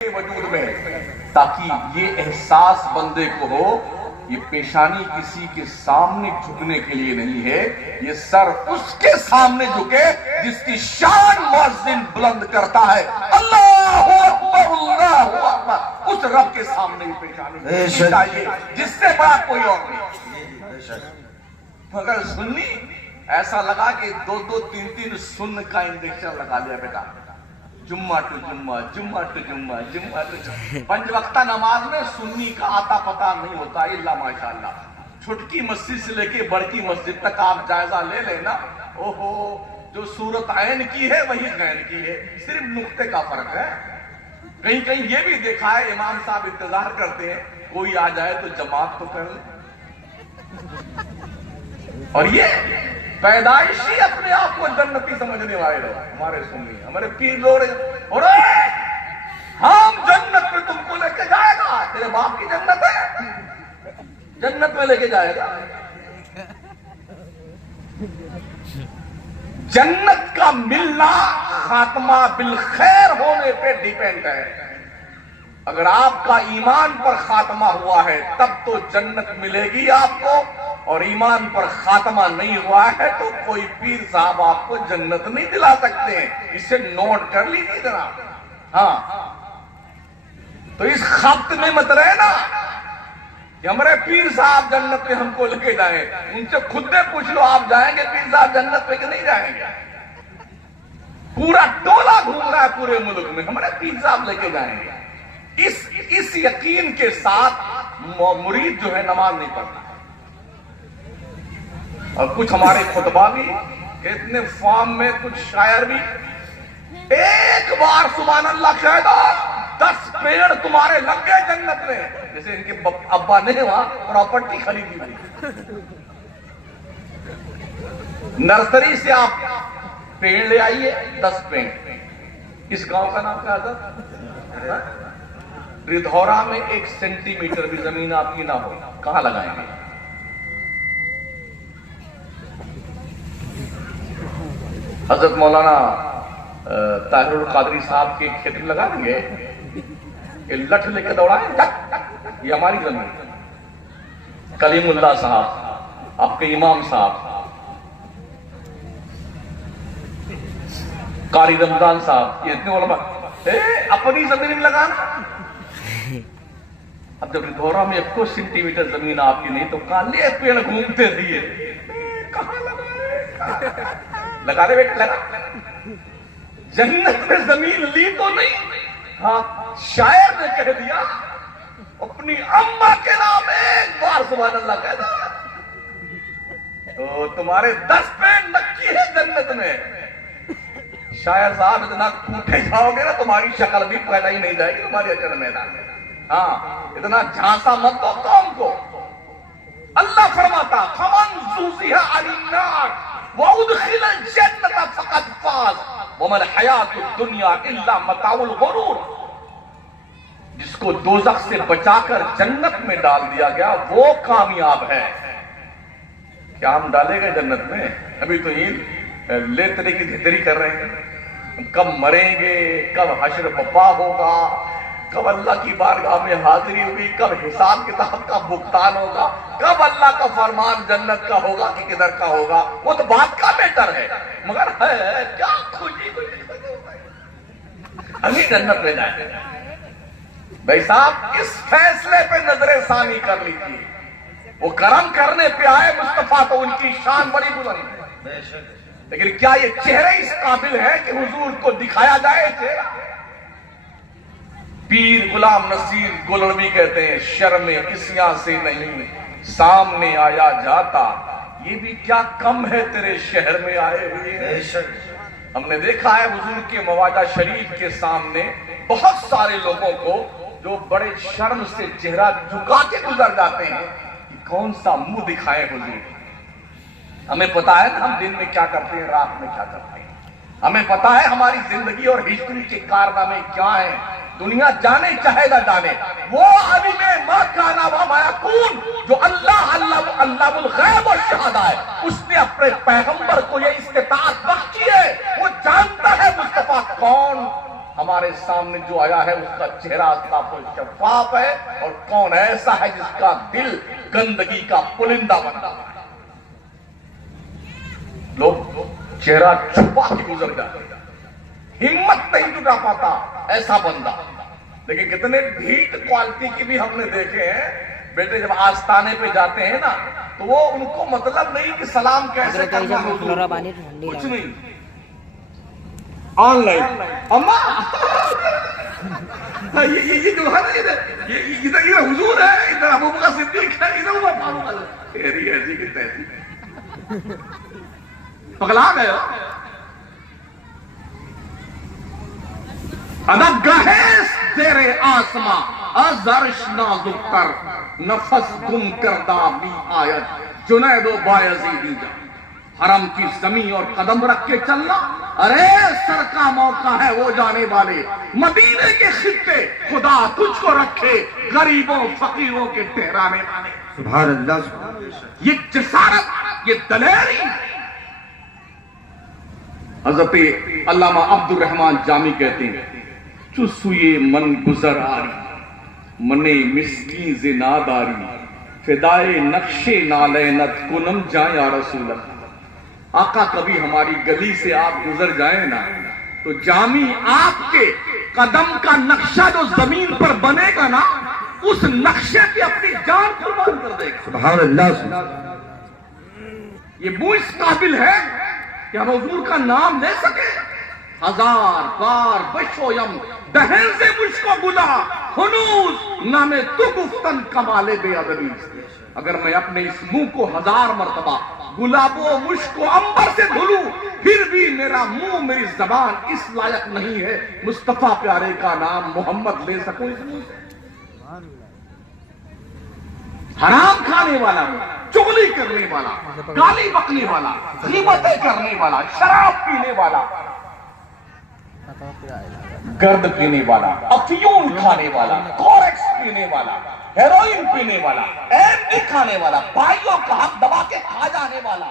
وجود میں، تاکہ یہ احساس بندے کو ہو یہ پیشانی کسی کے سامنے جھکنے کے لیے نہیں ہے، یہ سر اس کے سامنے جھکے جس کی شان مؤذن بلند کرتا ہے، اللہ اکبر اللہ اکبر، اس رب کے سامنے یہ پیشانی چاہیے جس سے بڑا کوئی اور نہیں۔ مگر سنی ایسا لگا کہ دو تین سن کا انجیکشن لگا لیا بیٹا، جمعہ ٹو جمعہ، جمعہ ٹو جمعہ، جمعہ ٹو جمعہ۔ پنج وقتہ نماز میں سنی کا آتا پتہ نہیں ہوتا الا ماشاءاللہ۔ چھٹکی مسجد سے لے کے بڑکی مسجد تک آپ جائزہ لے لینا، اوہو جو صورت عین کی ہے وہی غین کی ہے، صرف نقطے کا فرق ہے۔ کہیں کہیں یہ بھی دیکھا ہے امام صاحب انتظار کرتے ہیں کوئی آ جائے تو جماعت تو کر لیں، اور یہ پیدائشی اپنے آپ کو جنتی سمجھنے والے لوگ ہمارے سنی، ہمارے پیر لوگ ہم جنت میں تم کو لے کے جائے گا، تیرے باپ کی جنت ہے، جنت میں لے کے جائے گا۔ جنت کا ملنا خاتمہ بالخیر ہونے پہ ڈیپینڈ ہے۔ اگر آپ کا ایمان پر خاتمہ ہوا ہے تب تو جنت ملے گی آپ کو، اور ایمان پر خاتمہ نہیں ہوا ہے تو کوئی پیر صاحب آپ کو جنت نہیں دلا سکتے ہیں، اسے نوٹ کر لیجیے ذرا۔ ہاں تو اس خبت میں مت رہے نا کہ ہمارے پیر صاحب جنت میں ہم کو لے کے جائیں، ان سے خود نے پوچھ لو آپ جائیں گے پیر صاحب جنت میں کہ نہیں جائیں گے؟ پورا ٹولہ گھوم رہا ہے پورے ملک میں، ہمارے پیر صاحب لے کے جائیں گے۔ اس یقین کے ساتھ مرید جو ہے نماز نہیں پڑھتا، اور کچھ ہمارے خطبہ بھی اتنے فارم میں، کچھ شاعر بھی ایک بار سبحان اللہ کہہ دو 10 پیڑ تمہارے لگ گئے جنت میں، جیسے ان کے ابا نے وہاں پراپرٹی خریدی ہوئی، نرسری سے آپ پیڑ لے آئیے 10 پیڑ۔ اس گاؤں کا نام کیا تھا؟ ردھورا میں 1 سینٹی میٹر بھی زمین آپ کی نہ ہو، کہاں لگائیں گے؟ حضرت مولانا طاہر القادری صاحب کے کھیت میں لگا دیں گے، یہ لٹھ لے کے دوڑائیں، یہ ہماری زمین۔ کلیم اللہ صاحب، آپ کے امام صاحب، قاری رمضان صاحب، یہ اتنے علماء اپنی زمین میں لگانا۔ اب جب ردھورا میں 1 سینٹی میٹر زمین آپ کی نہیں تو کالے پیڑ گھومتے رہیے، کہاں لگائے؟ لگا دے بیٹا، لگا۔ جنت میں زمین لی تو نہیں، ہاں شاعر نے کہہ دیا اپنی اماں کے نام ایک بار سبحان اللہ کہہ دیا تو تمہارے 10 پیڑ نکی ہے جنت میں۔ شاعر صاحب اتنا کوٹے جاؤ گے نا تمہاری شکل بھی پیدا ہی نہیں جائے گی تمہاری اجر میدان میں۔ ہاں اتنا جھانسا مت دو قوم کو۔ اللہ فرماتا فمن زحزح عن النار وادخل الجنة فقد فاز وما الحیاۃ الدنیا الا متاع الغرور۔ جس کو دوزخ سے بچا کر جنت میں ڈال دیا گیا وہ کامیاب ہے۔ کیا ہم ڈالے گئے جنت میں؟ ابھی تو یہ لیتنے کی دھتری کر رہے ہیں، کب مریں گے، کب حشر بپا ہوگا، کب اللہ کی بارگاہ میں حاضری ہوگی، کب حساب کتاب کا بھگتان ہوگا، کب اللہ کا فرمان جنت کا ہوگا کہ کدھر کا ہوگا، وہ تو بات کا بیٹر ہے۔ مگر ہے کیا خوشی ہمیں جنت میں جائیں۔ بھائی صاحب اس فیصلے پہ نظر ثانی کر لیجیے، وہ کرم کرنے پہ آئے مصطفیٰ تو ان کی شان بڑی بلند ہے، لیکن کیا یہ چہرے اس قابل ہے کہ حضور کو دکھایا جائے چہرہ؟ پیر غلام نصیر گولڑوی کہتے ہیں شرم کسیاں سے نہیں سامنے آیا جاتا، یہ بھی کیا کم ہے تیرے شہر میں آئے ہوئے۔ ہم نے دیکھا ہے حضور کے مواجہ شریف کے سامنے بہت سارے لوگوں کو جو بڑے شرم سے چہرہ جھکا کے گزر جاتے ہیں کہ کون سا منہ دکھائے حضور۔ ہمیں پتا ہے نا ہم دن میں کیا کرتے ہیں، رات میں کیا کرتے ہیں، ہمیں پتا ہے ہماری زندگی اور ہسٹری کے کارنامے کیا ہیں، دنیا جانے چاہے نہ جانے۔ وہ عالم ما کان و ما یکون جو اللہ الغیب والشہادہ ہے، اس نے اپنے پیغمبر کو یہ استطاعت بخشی ہے، وہ جانتا ہے مصطفیٰ کون ہمارے سامنے جو آیا ہے اس کا چہرہ صاف و شفاف ہے، اور کون ایسا ہے جس کا دل گندگی کا پلندہ بنا ہے؟ لوگ چہرہ چھپا کے گزر جاتے ہیں، ہمت نہیں جٹا پاتا ایسا بندہ. لیکن کتنے ڈھیٹ کوالٹی کی بھی ہم نے دیکھے ہیں. بیٹے جب آستانے پہ جاتے ہیں نا تو وہ ان کو مطلب نہیں کہ سلام کیسے کرنا ہے، کچھ نہیں، آن لائن اما یہ جو ہے نا ادھر حضور ہے، ادھر ابو بکر صدیق ہے، ادھر عمر فاروق ہے، تیری ایسی کی تیسی پگلا گئے. ادب گہیس زیر آسماں ازرش نازک تر، نفس گم کردہ بھی آیت جنید و بایزیدی جا. حرم کی زمین اور قدم رکھ کے چلنا، ارے سر کا موقع ہے وہ جانے والے مدینے کے خطے، خدا تجھ کو رکھے غریبوں فقیروں کے ٹھہرانے والے. سبحان اللہ سبحان اللہ. یہ جسارت، یہ دلیری. حضرت علامہ عبد الرحمن جامی کہتے ہیں چو سوئے من گزر آری، منے مسکین زناداری، فدائے نقش نالینت کنم جائیں یا رسول اللہ. آقا کبھی ہماری گلی سے آپ گزر جائیں نا تو جامی آپ کے قدم کا نقشہ جو زمین پر بنے گا نا، اس نقشے پہ اپنی جان قربان کر دے گا. سبحان اللہ سبحان اللہ. یہ وہ اس قابل ہے کہ ہم حضور کا نام لے سکے. ہزار بار بشویم دہن سے مجھ کو بلا، ہنوز نام تو گفتن کمالے بے ادبی. اگر میں اپنے اس منہ کو 1000 مرتبہ گلاب و مشک و عنبر سے دھلوں، پھر بھی میرا منہ، میری زبان اس لائق نہیں ہے مصطفیٰ پیارے کا نام محمد لے سکوں اس منہ سے. حرام کھانے والا، چغلی کرنے والا، گالی بکنے والا، غیبتیں کرنے والا، شراب پینے والا، گرد پینے والا، افیون کھانے والا، کورکس پینے والا، ہیروئن پینے والا، ایم ڈی کھانے والا، بھائیوں کا حق دبا کے کھا جانے والا،